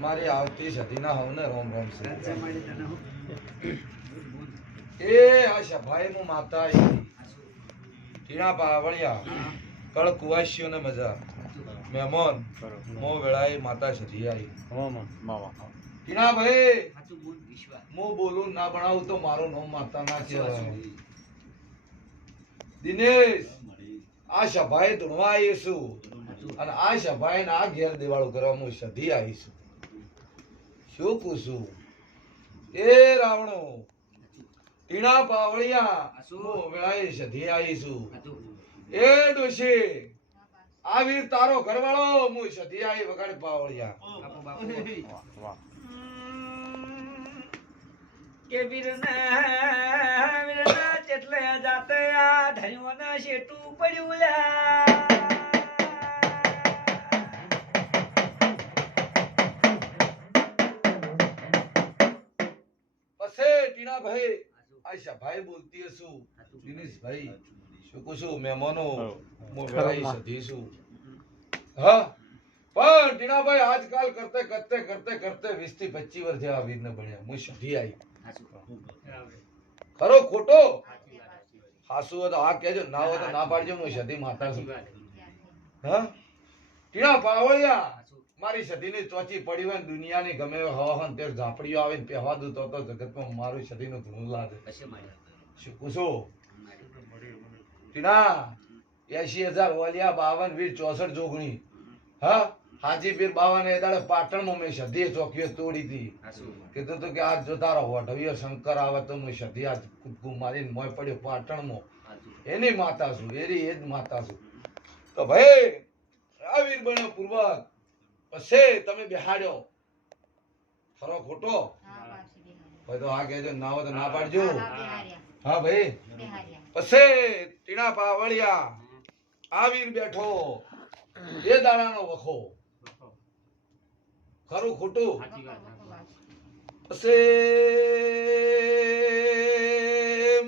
મારી. આવતી સતીના હવને રોમ રોમ હું. એ આ સભાઈ મુ માતા. ટીણા પાવળિયા. હા. કળ કુવાસીઓ ને મજા. મહેમાન. મો વેળાએ માતા સતી આઈ ટીણા ભાઈ! હાચું બોલ હું ના ભણાવું તો મારું નામ માતા ના કહેવાય. દિનેશ! આ સભાએ ધૂણવા આવીશું. અને આ સભાએ આ ઘેર દિવાળું કરવા હું સધી આવીશું શું પૂછું? એ રાવણો ટીણા પાવળિયા શું વેળાએ સધી આવીશું હાચું. એ ડોશી આ વીર તારો ઘરવાળો હું સધી આવી વગાડે પાવળિયા. કે વીરના વીરના ચેટલે જાતે આ ધર્મના શેટું પડ્યું લ્યા. પછી ટીણાભાઈ આશા ભાઈ બોલતી છું દિનેશ ભાઈ શું કહું છું? મહેમાનો હું સધી છું. હા. પણ ટીણાભાઈ આજકાલ કરતે કરતે કરતે કરતે વીસથી પચીસ વર્ષ જેવા વીરને ભણ્યા. હું સધી આવી. ખરો ખોટો. હાસુ હોય તો આ કહેજો. ના હોય તો ના પાડજો. હું સધી માતા છું હા? ટીણા પાવળિયા. મારી સતીની ચોચી પડી હોય દુનિયાની ગમે હવા તે ઝાપડીઓ આવે ને પહેવા દઉં તો જગતમાં મારું સતીનું ધૂળ લાગે શું પૂછું? ટીના એસી હજાર વાલિયા બાવન વીર ચોસઠ જોગણી. હા હાજીપીર બાવાને એ દાડે પાટણમાં મેં સધી ચોકીઓ તોડી હતી. કીધું તું કે આજ જો તારો વઢવિયો શંકર આવે તો હું સધી આજ કૂદકું મારીને મોય પડ્યો પાટણમાં. એની માતા છું એની એ જ માતા છું. તો ભાઈ આ વીર બન્યો પૂર્વક. પછી તમે બેહાડ્યો. ખરો ખોટો? ભાઈ તો આ કહેજો ના હોય તો ના પાડજો. હા ભાઈ. પછી ટીણા પાવળિયા આ બેઠો. એ દાડાનો વખો. ખરું ખોટું. પછી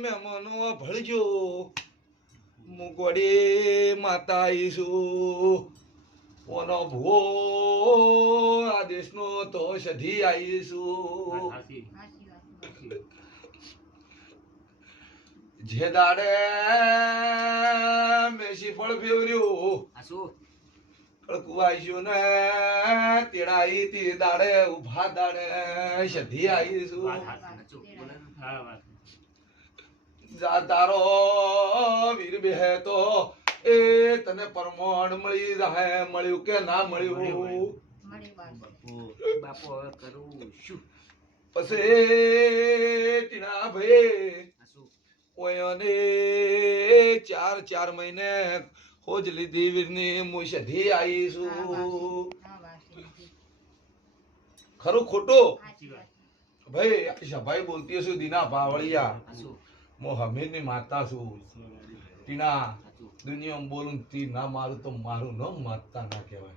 મહેમાનો ભળજો. મુગોડી માતા આવીશું ઓનો ભૂવો આ દેશનો તો સધી આવીશું. જે દાડે મેસી ફળ ફેવર્યું હાચું. કળકું આવીશું ને તેડાઈ તે દાડે ઊભા દાડે સધી આવીશું. જા તારો વીર બેહે તો એ તને પરમોણ મળી રહે મળ્યું કે ના મળ્યું? બાપુ, બાપુ હવે કરું શું? પછી ટીના ભાઈ. ઓયોને ચાર ચાર મહિને ખોજ લીધી વીરની મુસધી આવીશું ખરું ખોટું? ભાઈ આ સભાઈ બોલતી છું દીના ભાવળિયા. હું હમીરની માતા છું. ટીના. દુનિયામાં બોલું તી ના મારું તો મારું ન મારતા ના કહેવાય.